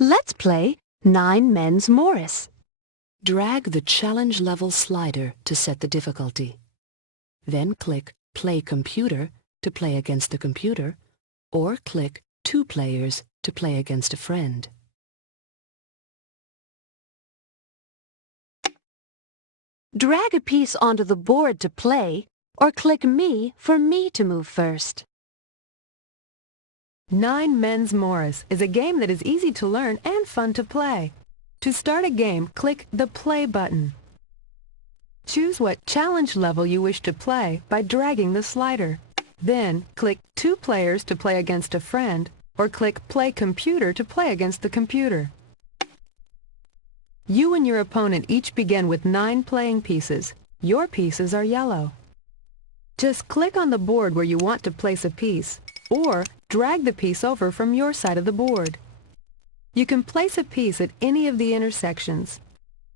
Let's play 9 Men's Morris. Drag the challenge level slider to set the difficulty. Then click Play Computer to play against the computer, or click 2 players to play against a friend. Drag a piece onto the board to play, or click Me for me to move first. 9 Men's Morris is a game that is easy to learn and fun to play. To start a game, click the Play button. Choose what challenge level you wish to play by dragging the slider. Then, click 2 players to play against a friend, or click Play Computer to play against the computer. You and your opponent each begin with 9 playing pieces. Your pieces are yellow. Just click on the board where you want to place a piece, or drag the piece over from your side of the board. You can place a piece at any of the intersections.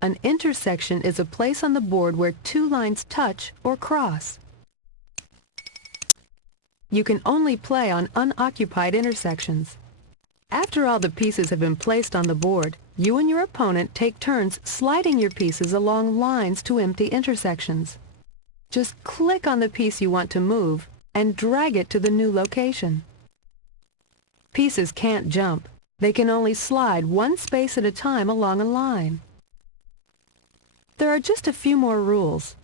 An intersection is a place on the board where 2 lines touch or cross. You can only play on unoccupied intersections. After all the pieces have been placed on the board, you and your opponent take turns sliding your pieces along lines to empty intersections. Just click on the piece you want to move and drag it to the new location. Pieces can't jump. They can only slide 1 space at a time along a line. There are just a few more rules.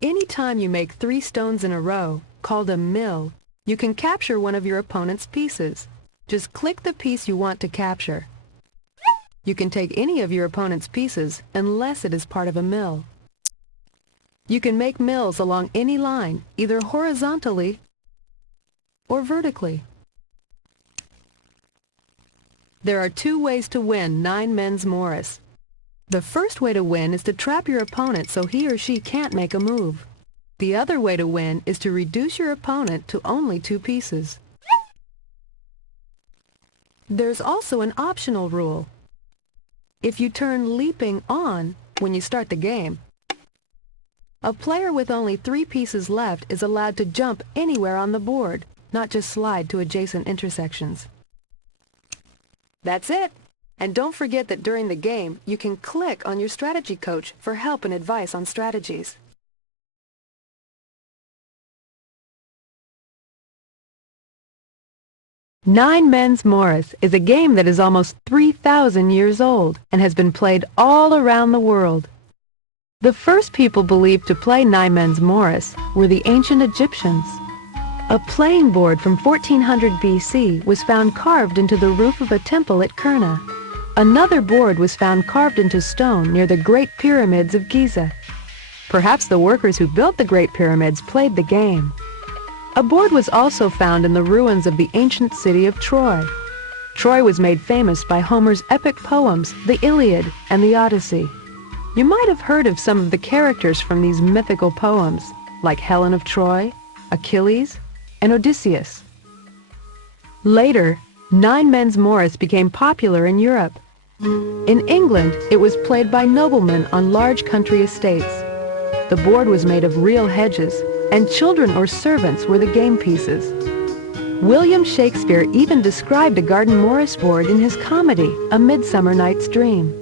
Any time you make 3 stones in a row, called a mill, you can capture one of your opponent's pieces. Just click the piece you want to capture. You can take any of your opponent's pieces unless it is part of a mill. You can make mills along any line, either horizontally or vertically. There are 2 ways to win 9 Men's Morris. The first way to win is to trap your opponent so he or she can't make a move. The other way to win is to reduce your opponent to only 2 pieces. There's also an optional rule. If you turn leaping on when you start the game, a player with only 3 pieces left is allowed to jump anywhere on the board, not just slide to adjacent intersections. That's it! And don't forget that during the game, you can click on your strategy coach for help and advice on strategies. Nine Men's Morris is a game that is almost 3,000 years old and has been played all around the world. The first people believed to play 9 Men's Morris were the ancient Egyptians. A playing board from 1400 BC was found carved into the roof of a temple at Kurna. Another board was found carved into stone near the Great Pyramids of Giza. Perhaps the workers who built the Great Pyramids played the game. A board was also found in the ruins of the ancient city of Troy. Troy was made famous by Homer's epic poems, the Iliad and the Odyssey. You might have heard of some of the characters from these mythical poems, like Helen of Troy, Achilles, and Odysseus. Later, 9 Men's Morris became popular in Europe. In England, it was played by noblemen on large country estates. The board was made of real hedges, and children or servants were the game pieces. William Shakespeare even described a garden Morris board in his comedy, A Midsummer Night's Dream.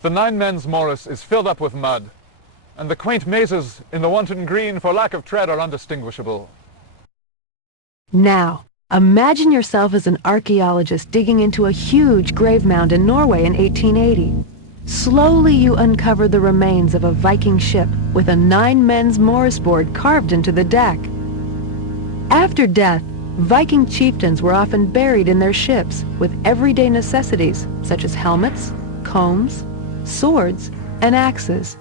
The 9 Men's Morris is filled up with mud, and the quaint mazes in the wanton green for lack of tread are undistinguishable. Now, imagine yourself as an archaeologist digging into a huge grave mound in Norway in 1880. Slowly you uncover the remains of a Viking ship with a 9 Men's Morris board carved into the deck. After death, Viking chieftains were often buried in their ships with everyday necessities such as helmets, combs, swords, and axes.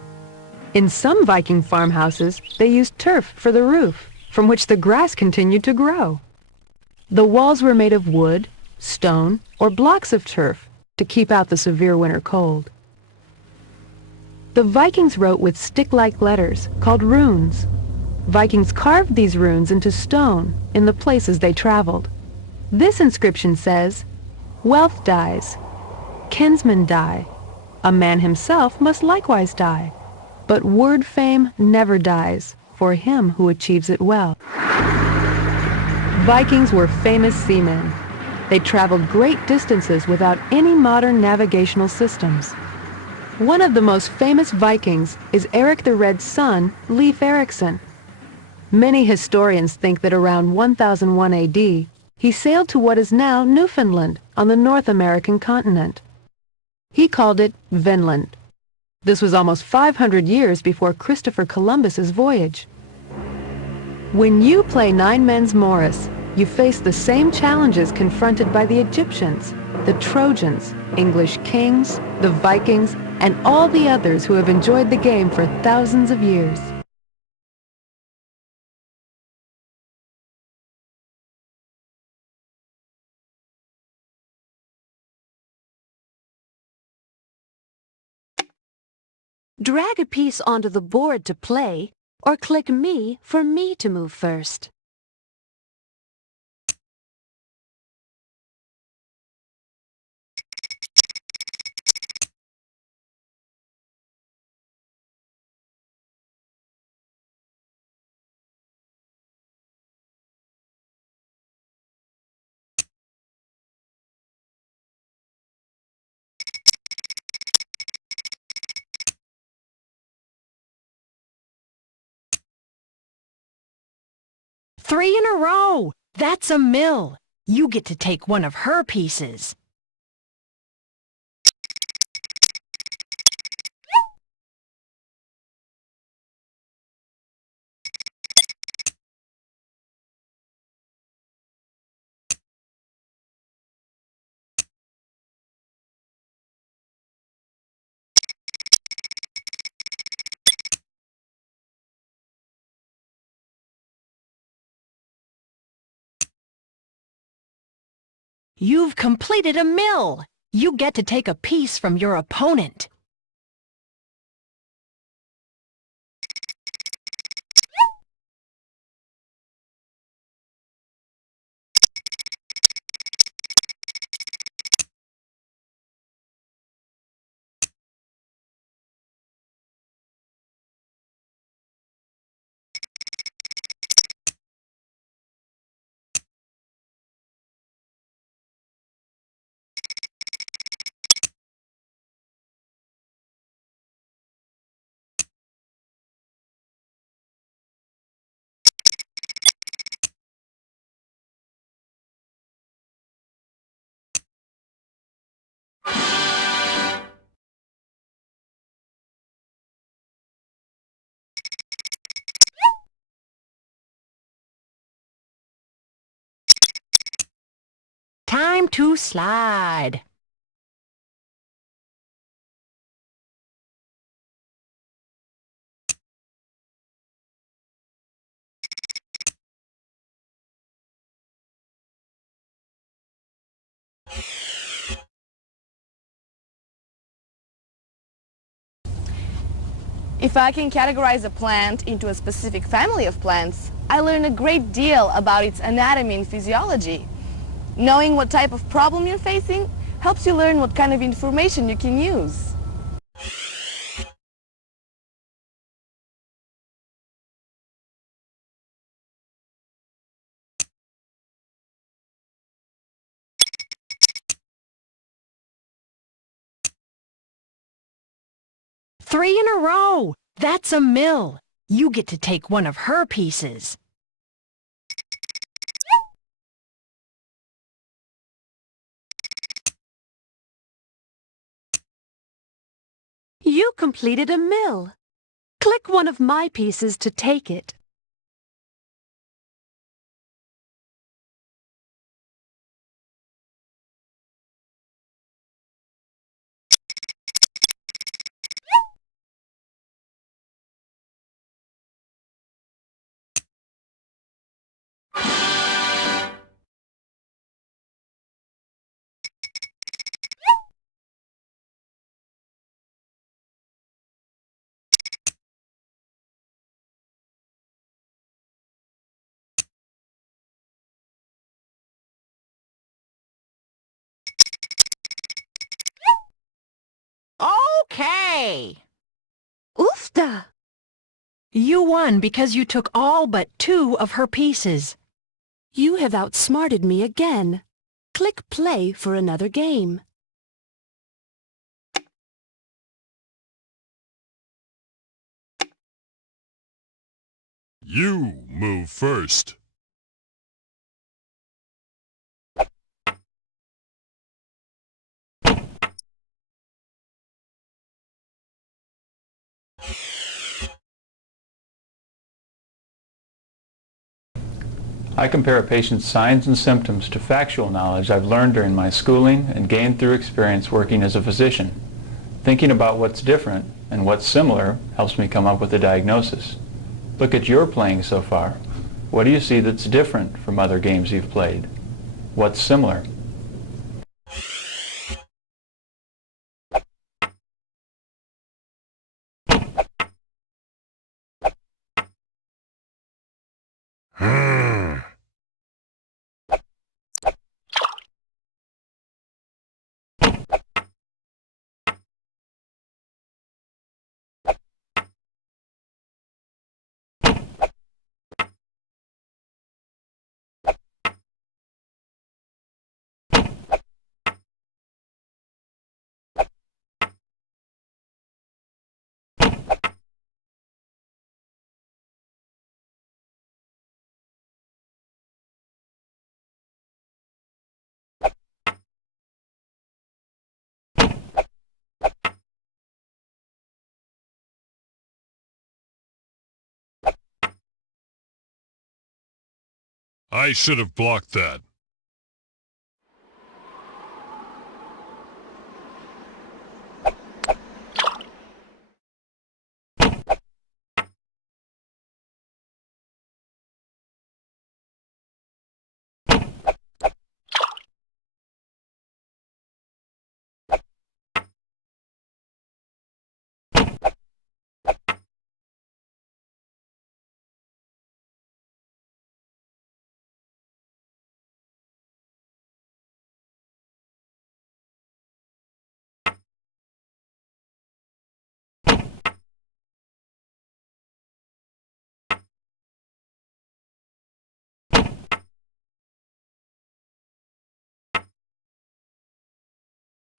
In some Viking farmhouses, they used turf for the roof, from which the grass continued to grow. The walls were made of wood, stone, or blocks of turf to keep out the severe winter cold. The Vikings wrote with stick-like letters called runes. Vikings carved these runes into stone in the places they traveled. This inscription says, "Wealth dies, kinsmen die, a man himself must likewise die, but word fame never dies for him who achieves it well." Vikings were famous seamen. They traveled great distances without any modern navigational systems. One of the most famous Vikings is Eric the Red's son, Leif Erikson. Many historians think that around 1001 AD, he sailed to what is now Newfoundland on the North American continent. He called it Vinland. This was almost 500 years before Christopher Columbus's voyage. When you play Nine Men's Morris, you face the same challenges confronted by the Egyptians, the Trojans, English kings, the Vikings, and all the others who have enjoyed the game for thousands of years. Drag a piece onto the board to play, or click me for me to move first. Three in a row! That's a mill. You get to take one of her pieces. You've completed a mill. You get to take a piece from your opponent. Time to slide. If I can categorize a plant into a specific family of plants, I learn a great deal about its anatomy and physiology. Knowing what type of problem you're facing helps you learn what kind of information you can use. Three in a row! That's a mill. You get to take one of her pieces. You completed a mill. Click one of my pieces to take it. Okay! Oofta! You won because you took all but two of her pieces. You have outsmarted me again. click play for another game. You move first. I compare a patient's signs and symptoms to factual knowledge I've learned during my schooling and gained through experience working as a physician. Thinking about what's different and what's similar helps me come up with a diagnosis. Look at your playing so far. What do you see that's different from other games you've played? What's similar? I should have blocked that.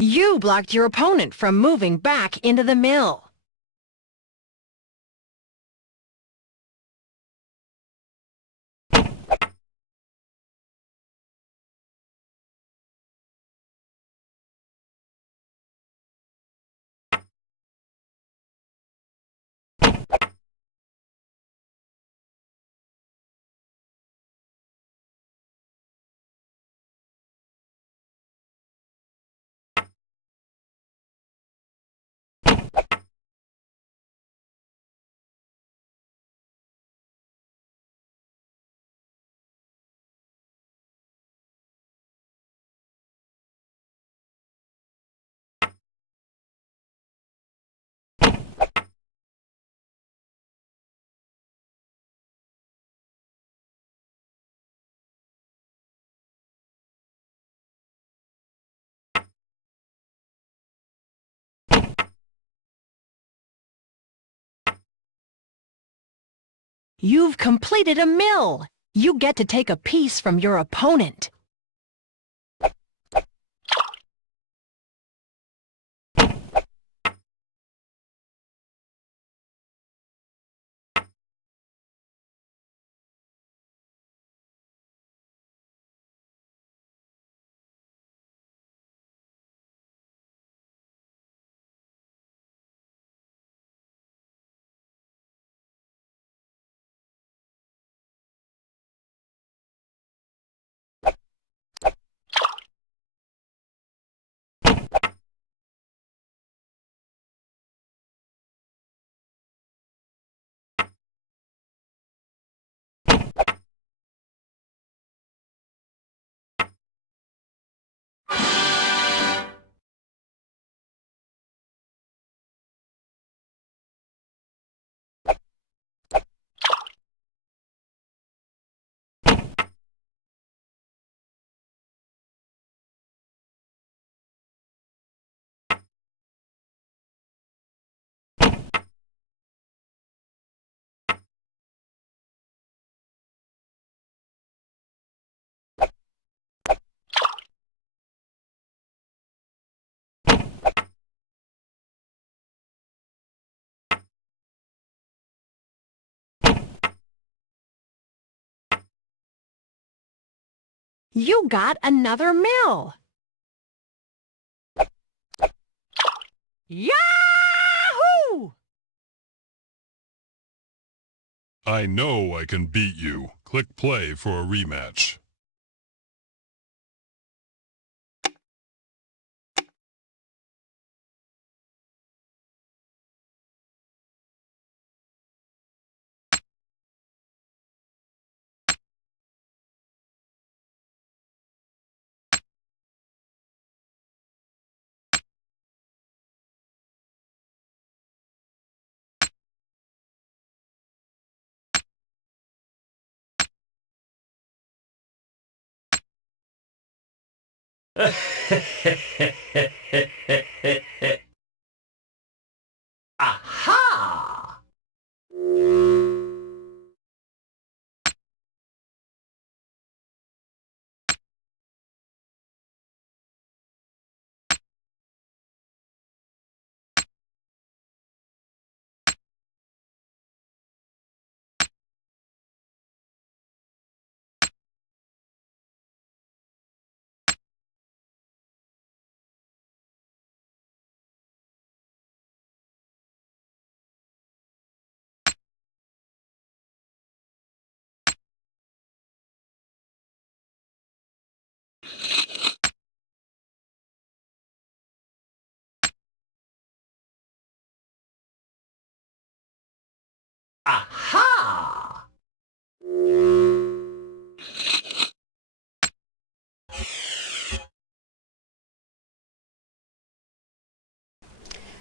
You blocked your opponent from moving back into the mill. You've completed a mill. You get to take a piece from your opponent. You got another mill! Yahoo! I know I can beat you. Click play for a rematch. Aha! Aha!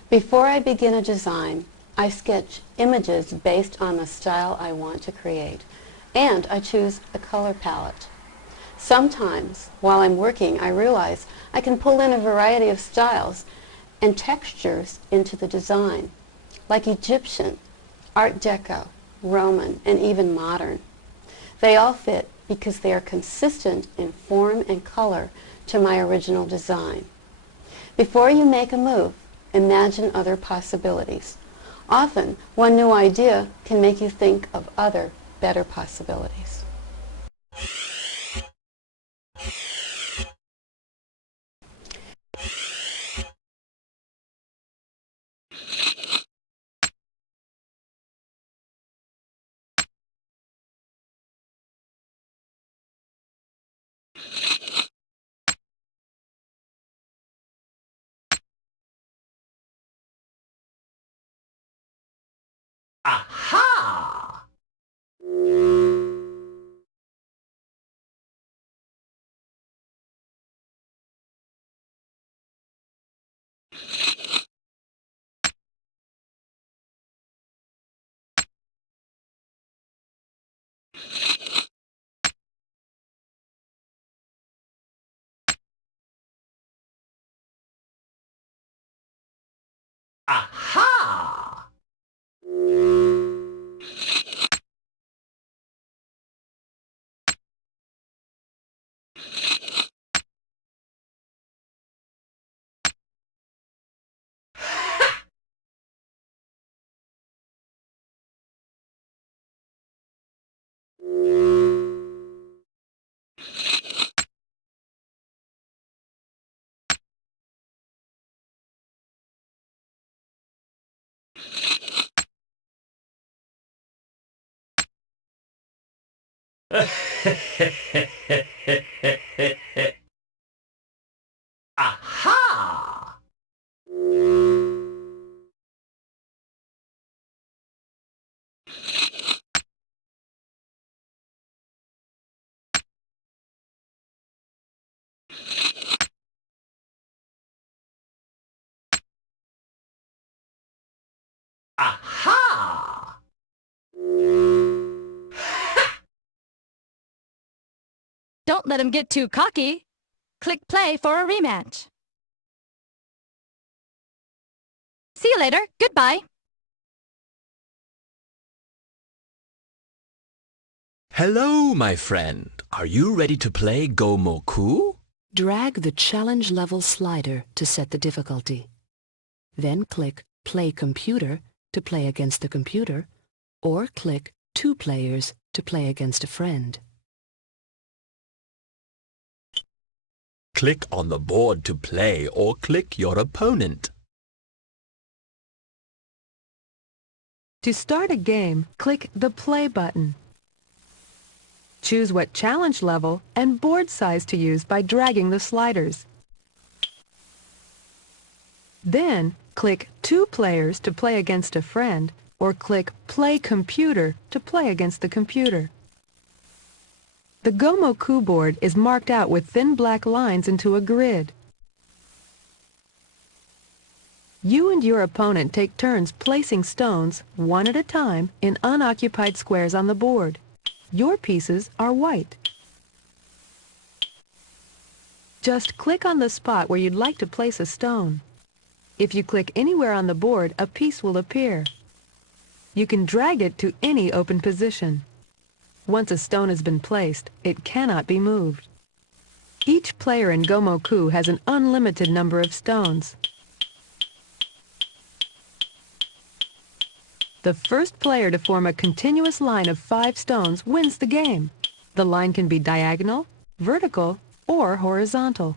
Before I begin a design, I sketch images based on the style I want to create, and I choose a color palette. Sometimes, while I'm working, I realize I can pull in a variety of styles and textures into the design, like Egyptian, Art Deco, Roman, and even modern. They all fit because they are consistent in form and color to my original design. Before you make a move, imagine other possibilities. Often, one new idea can make you think of other, better possibilities. Aha! Aha! Aha! Aha! Don't let him get too cocky. Click play for a rematch. See you later. Goodbye. Hello, my friend. Are you ready to play Go-Moku? Drag the challenge level slider to set the difficulty. Then click Play Computer to play against the computer, or click 2 players to play against a friend. Click on the board to play or click your opponent. To start a game, click the Play button. Choose what challenge level and board size to use by dragging the sliders. Then, click 2 players to play against a friend, or click Play Computer to play against the computer. The Gomoku board is marked out with thin black lines into a grid. You and your opponent take turns placing stones, one at a time, in unoccupied squares on the board. Your pieces are white. Just click on the spot where you'd like to place a stone. If you click anywhere on the board, a piece will appear. You can drag it to any open position. Once a stone has been placed, it cannot be moved. Each player in Gomoku has an unlimited number of stones. The first player to form a continuous line of 5 stones wins the game. The line can be diagonal, vertical, or horizontal.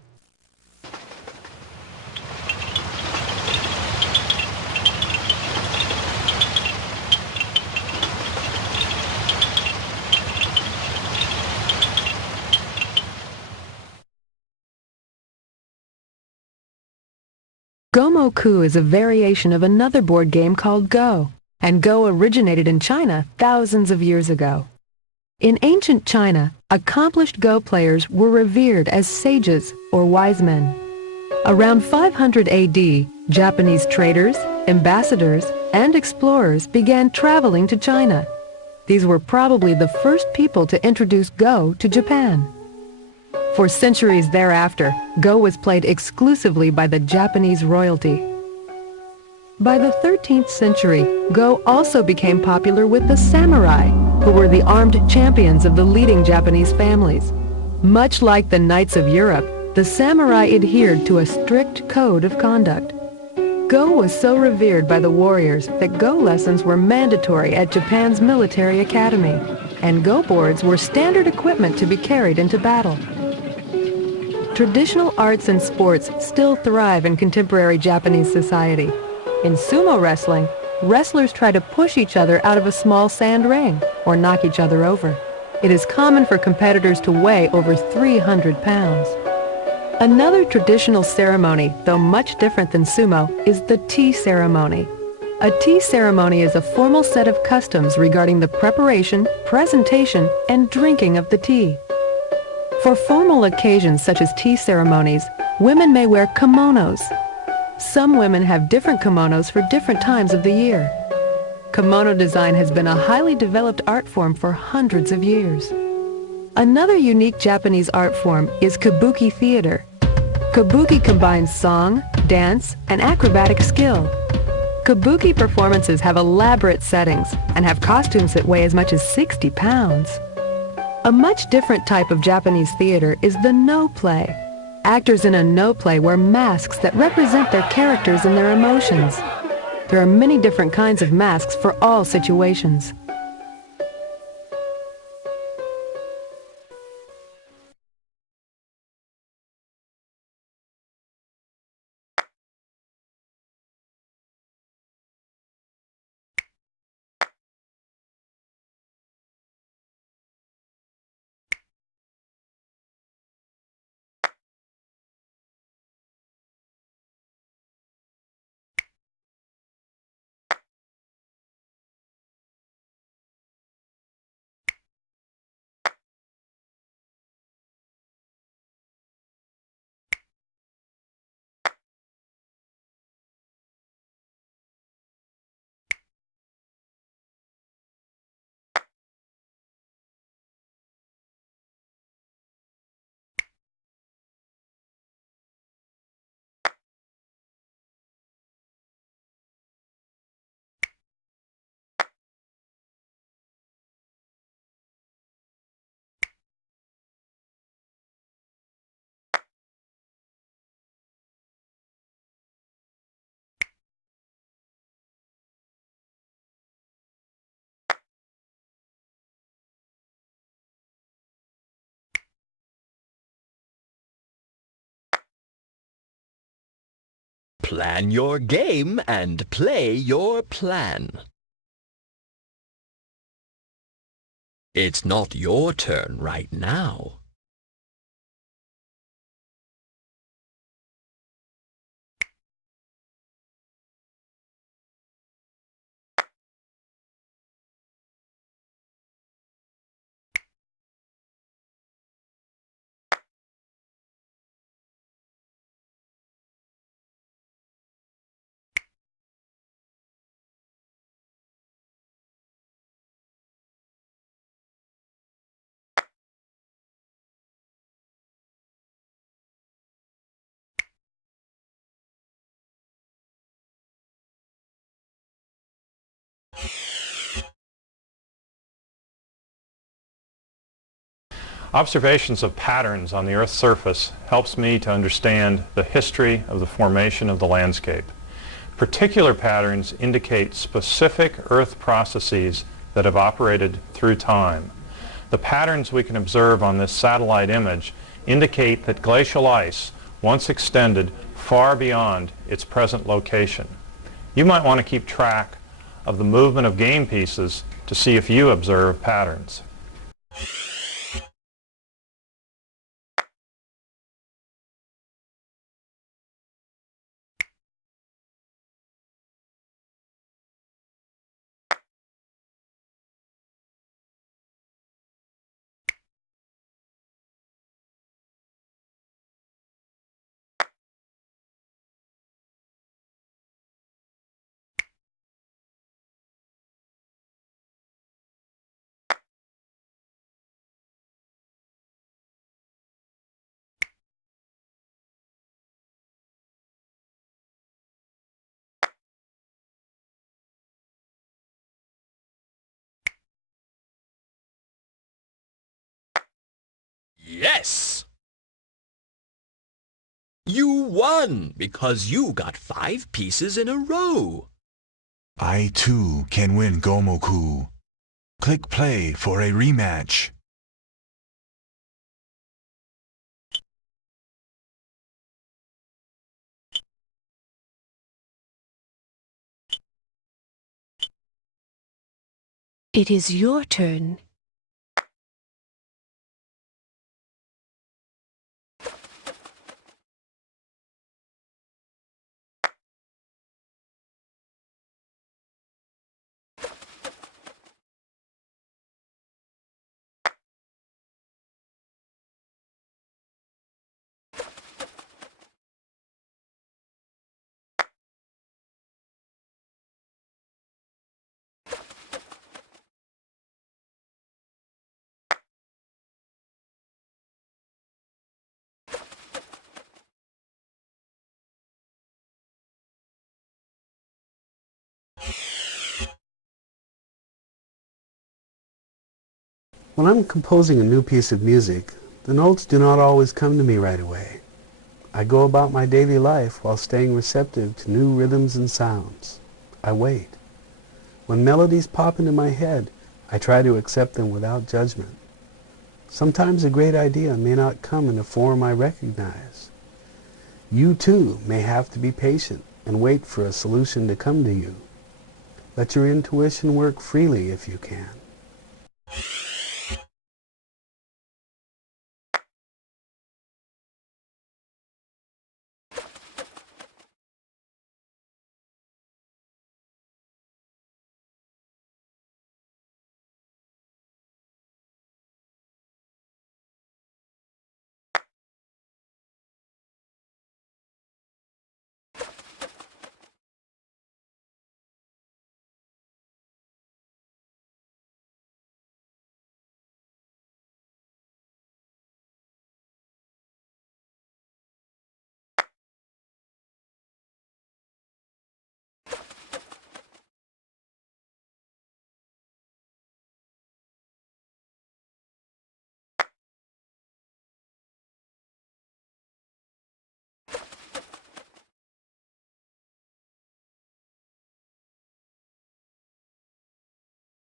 Gomoku is a variation of another board game called Go, and Go originated in China thousands of years ago. In ancient China, accomplished Go players were revered as sages or wise men. Around 500 AD, Japanese traders, ambassadors, and explorers began traveling to China. These were probably the first people to introduce Go to Japan. For centuries thereafter, Go was played exclusively by the Japanese royalty. By the 13th century, Go also became popular with the samurai, who were the armed champions of the leading Japanese families. Much like the knights of Europe, the samurai adhered to a strict code of conduct. Go was so revered by the warriors that Go lessons were mandatory at Japan's military academy, and Go boards were standard equipment to be carried into battle. Traditional arts and sports still thrive in contemporary Japanese society. In sumo wrestling, wrestlers try to push each other out of a small sand ring or knock each other over. It is common for competitors to weigh over 300 pounds. Another traditional ceremony, though much different than sumo, is the tea ceremony. A tea ceremony is a formal set of customs regarding the preparation, presentation, and drinking of the tea. For formal occasions such as tea ceremonies, women may wear kimonos. Some women have different kimonos for different times of the year. Kimono design has been a highly developed art form for hundreds of years. Another unique Japanese art form is kabuki theater. Kabuki combines song, dance, and acrobatic skill. Kabuki performances have elaborate settings and have costumes that weigh as much as 60 pounds. A much different type of Japanese theater is the no play. Actors in a no play wear masks that represent their characters and their emotions. There are many different kinds of masks for all situations. Plan your game and play your plan. It's not your turn right now. Observations of patterns on the Earth's surface helps me to understand the history of the formation of the landscape. Particular patterns indicate specific Earth processes that have operated through time. The patterns we can observe on this satellite image indicate that glacial ice once extended far beyond its present location. You might want to keep track of the movement of game pieces to see if you observe patterns. Yes! You won because you got 5 pieces in a row. I too can win Gomoku. Click play for a rematch. It is your turn. When I'm composing a new piece of music, the notes do not always come to me right away. I go about my daily life while staying receptive to new rhythms and sounds. I wait. When melodies pop into my head, I try to accept them without judgment. Sometimes a great idea may not come in a form I recognize. You too may have to be patient and wait for a solution to come to you. Let your intuition work freely if you can.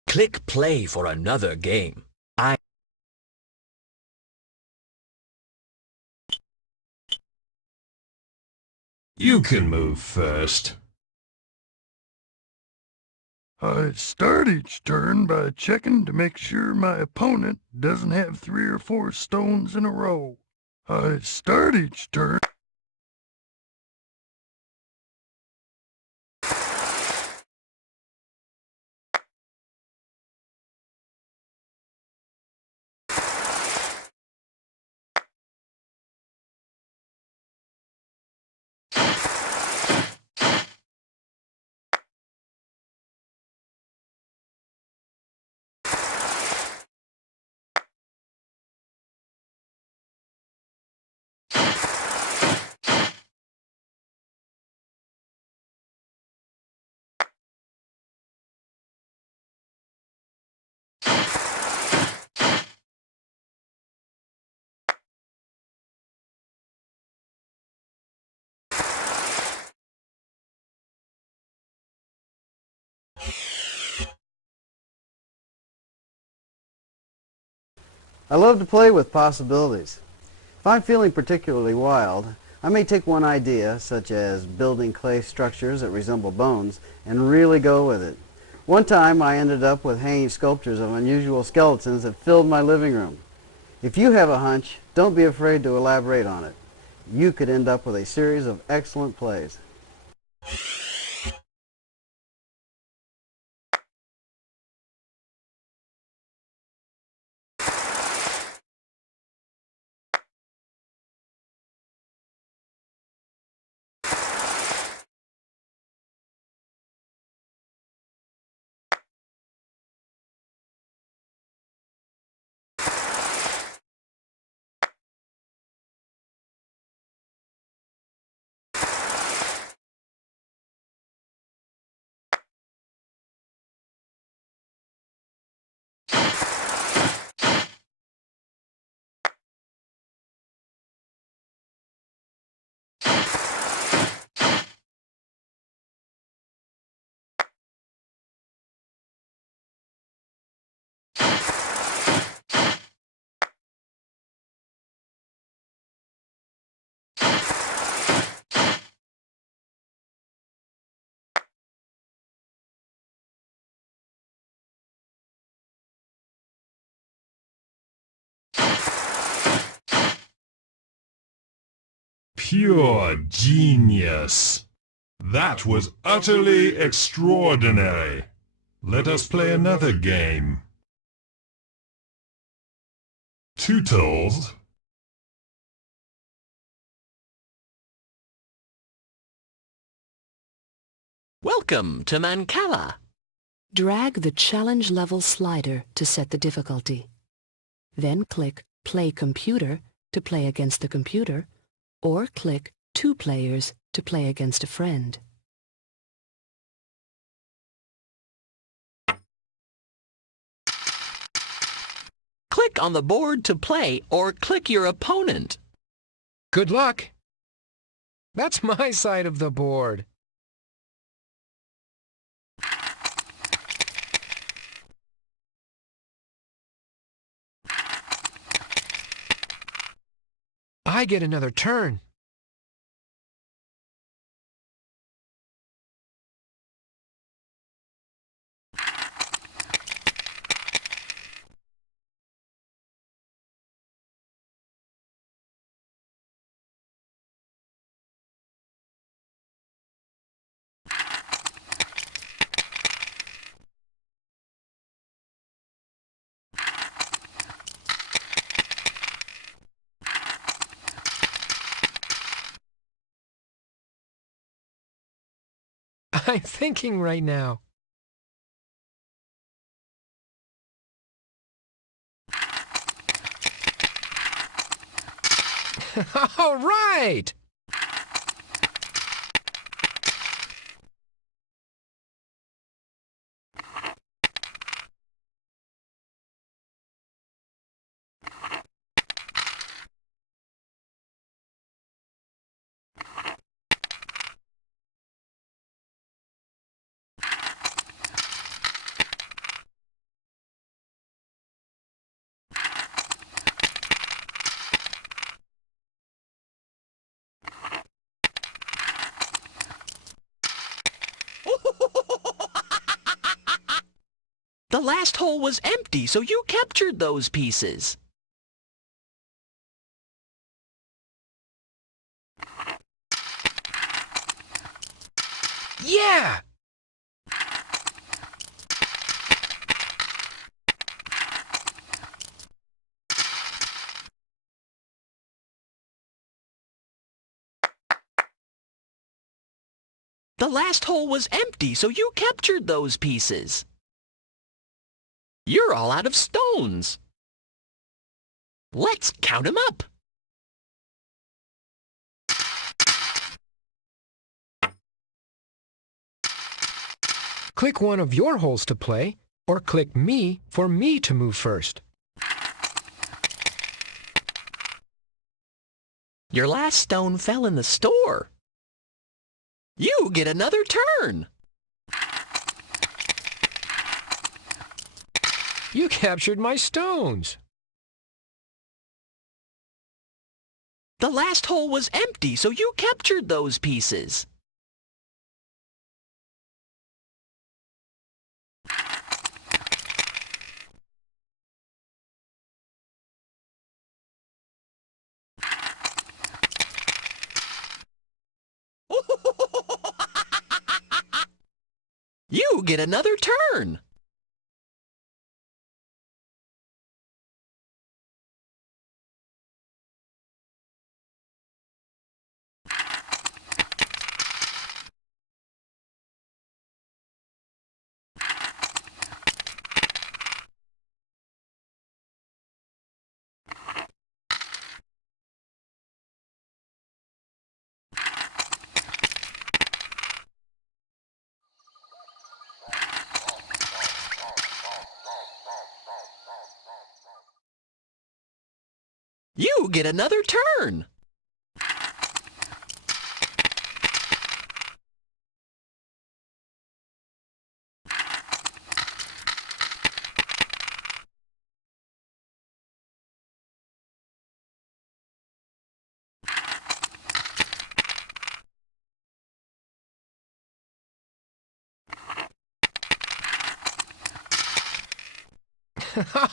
Click play for another game. You can move first. I start each turn by checking to make sure my opponent doesn't have 3 or 4 stones in a row. I start each turn. I love to play with possibilities. If I'm feeling particularly wild, I may take one idea, such as building clay structures that resemble bones, and really go with it. One time I ended up with hanging sculptures of unusual skeletons that filled my living room. If you have a hunch, don't be afraid to elaborate on it. You could end up with a series of excellent plays. Pure genius. That was utterly extraordinary. Let us play another game. Tootles. Welcome to Mancala. Drag the challenge level slider to set the difficulty. Then click Play Computer to play against the computer, or click 2 players to play against a friend. Click on the board to play or click your opponent. Good luck. That's my side of the board. I get another turn. I'm thinking right now. All right! last hole was empty, so you captured those pieces. Yeah! The last hole was empty, so you captured those pieces. You're all out of stones. Let's count 'em up. Click one of your holes to play, or click me for me to move first. Your last stone fell in the store. You get another turn. You captured my stones. The last hole was empty, so you captured those pieces. You get another turn. You get another turn.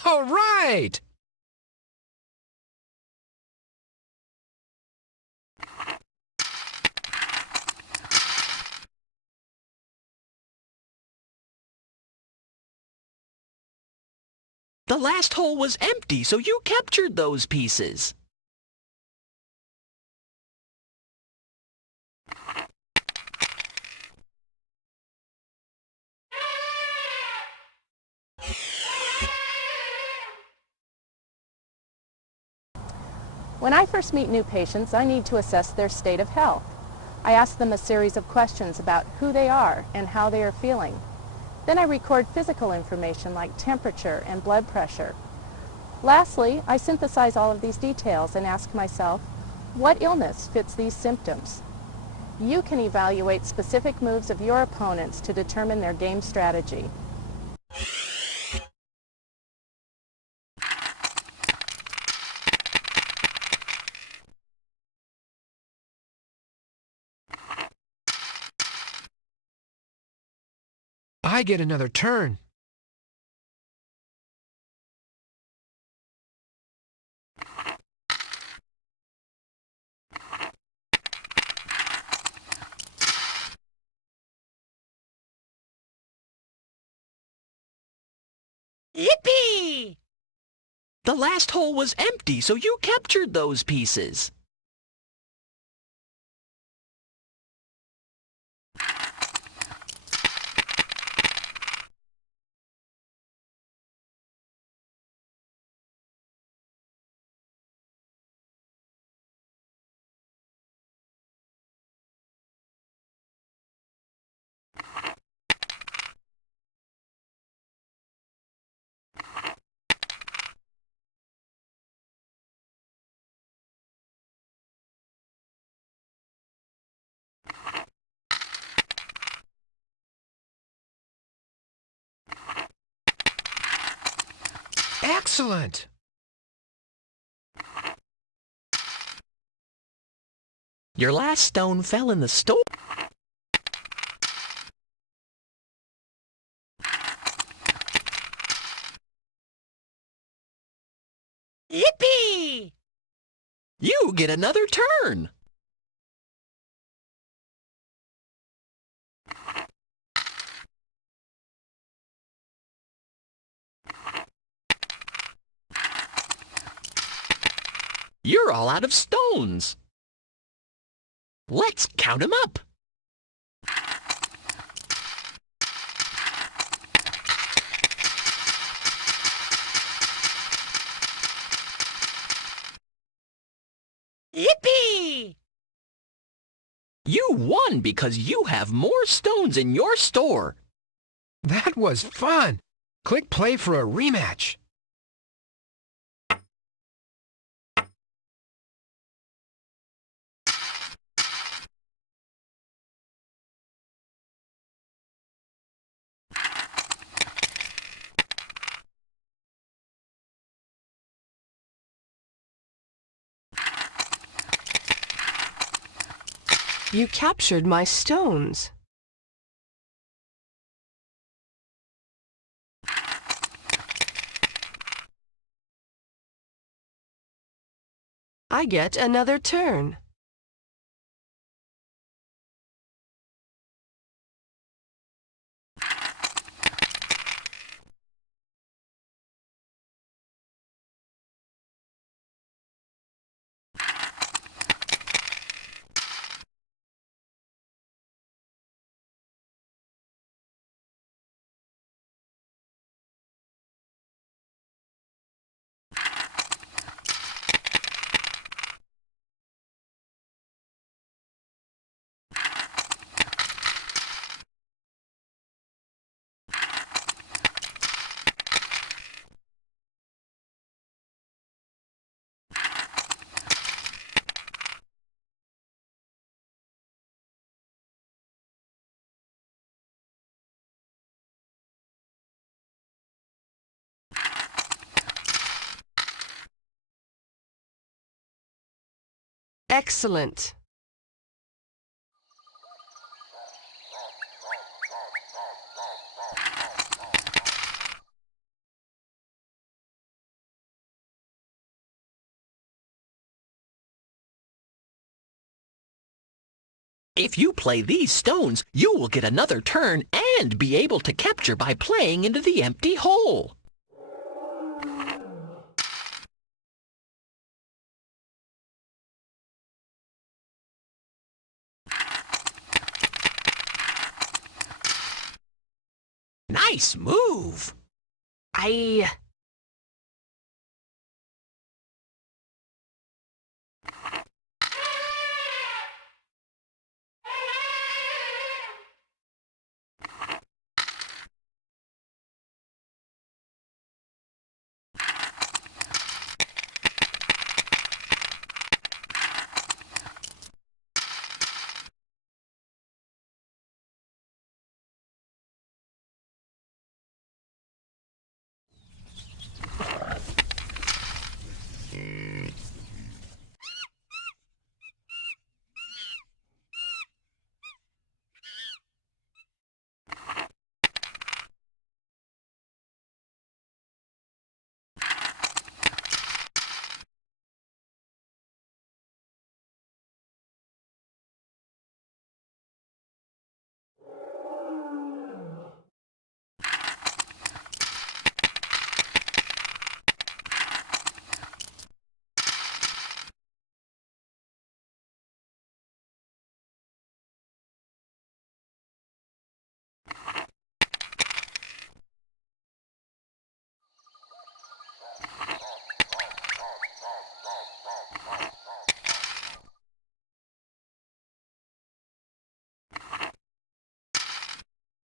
All right! The last hole was empty, so you captured those pieces. When I first meet new patients, I need to assess their state of health. I ask them a series of questions about who they are and how they are feeling. Then I record physical information like temperature and blood pressure. Lastly, I synthesize all of these details and ask myself, what illness fits these symptoms? You can evaluate specific moves of your opponents to determine their game strategy. I get another turn. Yippee! The last hole was empty, so you captured those pieces. Excellent! Your last stone fell in the store. Yippee! You get another turn. You're all out of stones. Let's count 'em up. Yippee! You won because you have more stones in your store. That was fun! Click play for a rematch. You captured my stones. I get another turn. Excellent. If you play these stones, you will get another turn and be able to capture by playing into the empty hole. Nice move.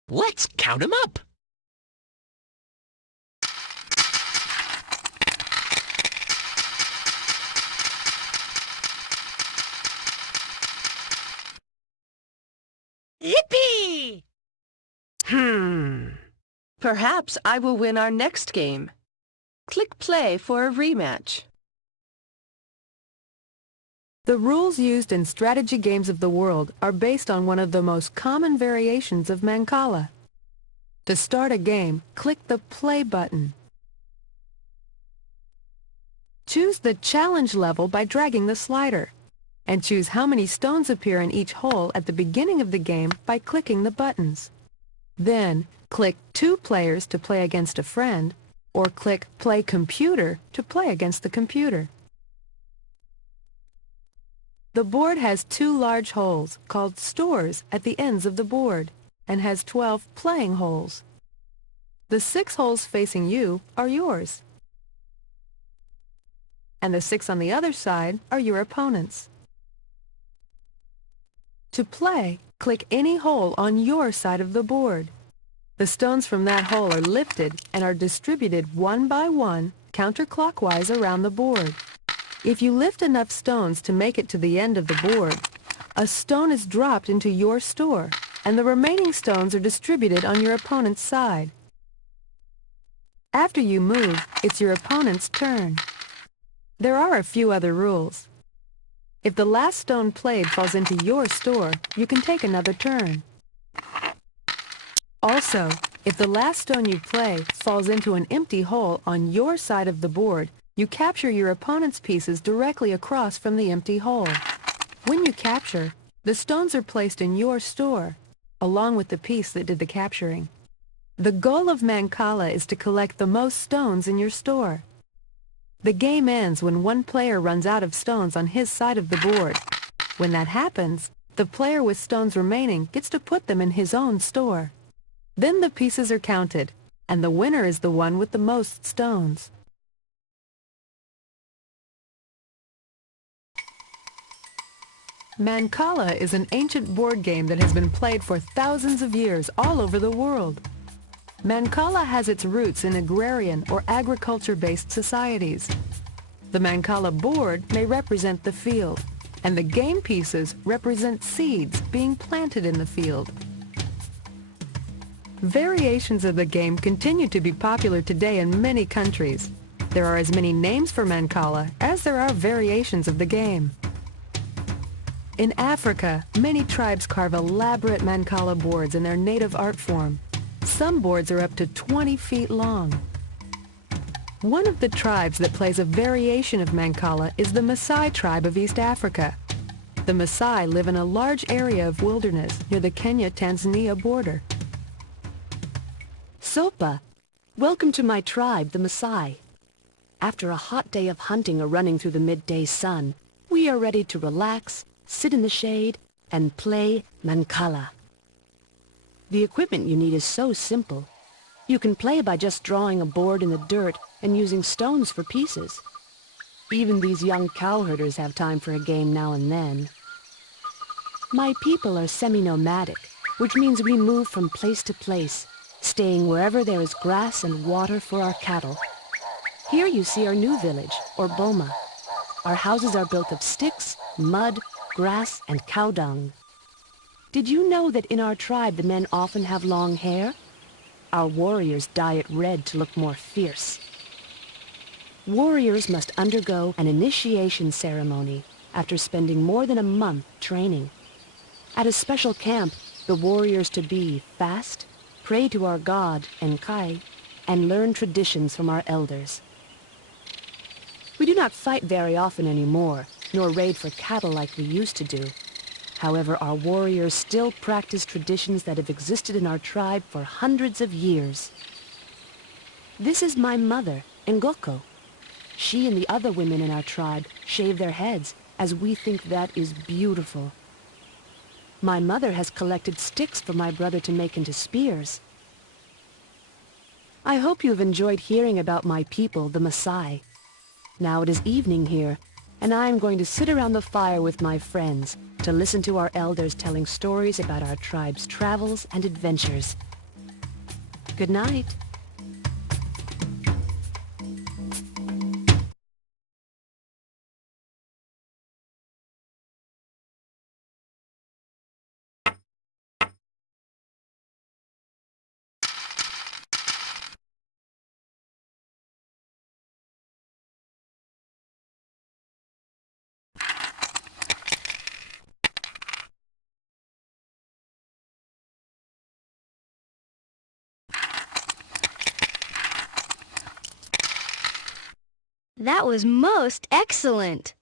Let's count 'em up. Yippee! Perhaps I will win our next game. Click play for a rematch. The rules used in strategy games of the world are based on one of the most common variations of Mancala. To start a game, click the play button. Choose the challenge level by dragging the slider, and choose how many stones appear in each hole at the beginning of the game by clicking the buttons. Then, click 2 players to play against a friend, or click Play Computer to play against the computer. The board has 2 large holes, called stores, at the ends of the board, and has 12 playing holes. The 6 holes facing you are yours, and the 6 on the other side are your opponent's. To play, click any hole on your side of the board. The stones from that hole are lifted and are distributed one by one counterclockwise around the board. If you lift enough stones to make it to the end of the board, a stone is dropped into your store, and the remaining stones are distributed on your opponent's side. After you move, it's your opponent's turn. There are a few other rules. If the last stone played falls into your store, you can take another turn. Also, if the last stone you play falls into an empty hole on your side of the board, you capture your opponent's pieces directly across from the empty hole. When you capture, the stones are placed in your store, along with the piece that did the capturing. The goal of Mancala is to collect the most stones in your store. The game ends when one player runs out of stones on his side of the board. When that happens, the player with stones remaining gets to put them in his own store. Then the pieces are counted, and the winner is the one with the most stones. Mancala is an ancient board game that has been played for thousands of years all over the world. Mancala has its roots in agrarian or agriculture-based societies. The Mancala board may represent the field, and the game pieces represent seeds being planted in the field. Variations of the game continue to be popular today in many countries. There are as many names for Mancala as there are variations of the game. In Africa, many tribes carve elaborate Mancala boards in their native art form. Some boards are up to 20 feet long. One of the tribes that plays a variation of Mancala is the Maasai tribe of East Africa. The Maasai live in a large area of wilderness near the Kenya-Tanzania border. Sopa, welcome to my tribe, the Maasai. After a hot day of hunting or running through the midday sun, we are ready to relax, sit in the shade, and play Mancala. The equipment you need is so simple. You can play by just drawing a board in the dirt and using stones for pieces. Even these young cowherders have time for a game now and then. My people are semi-nomadic, which means we move from place to place, staying wherever there is grass and water for our cattle. Here you see our new village, or boma. Our houses are built of sticks, mud, grass, and cow dung. Did you know that in our tribe the men often have long hair? Our warriors dye it red to look more fierce. Warriors must undergo an initiation ceremony after spending more than a month training. At a special camp, the warriors-to-be fast, pray to our god, Enkai, and learn traditions from our elders. We do not fight very often anymore, nor raid for cattle like we used to do. However, our warriors still practice traditions that have existed in our tribe for hundreds of years. This is my mother, Ngoko. She and the other women in our tribe shave their heads, as we think that is beautiful. My mother has collected sticks for my brother to make into spears. I hope you have enjoyed hearing about my people, the Maasai. Now it is evening here, and I am going to sit around the fire with my friends to listen to our elders telling stories about our tribe's travels and adventures. Good night. That was most excellent.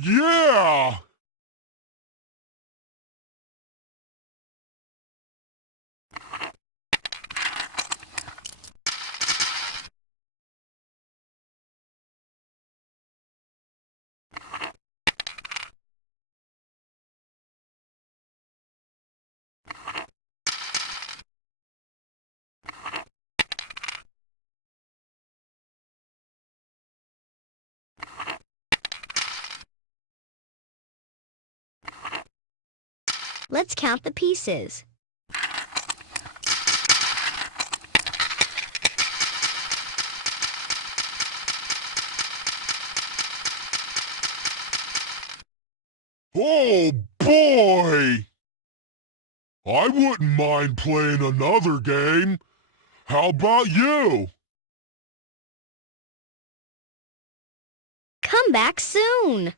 Yeah! Let's count the pieces. Oh, boy! I wouldn't mind playing another game. How about you? Come back soon.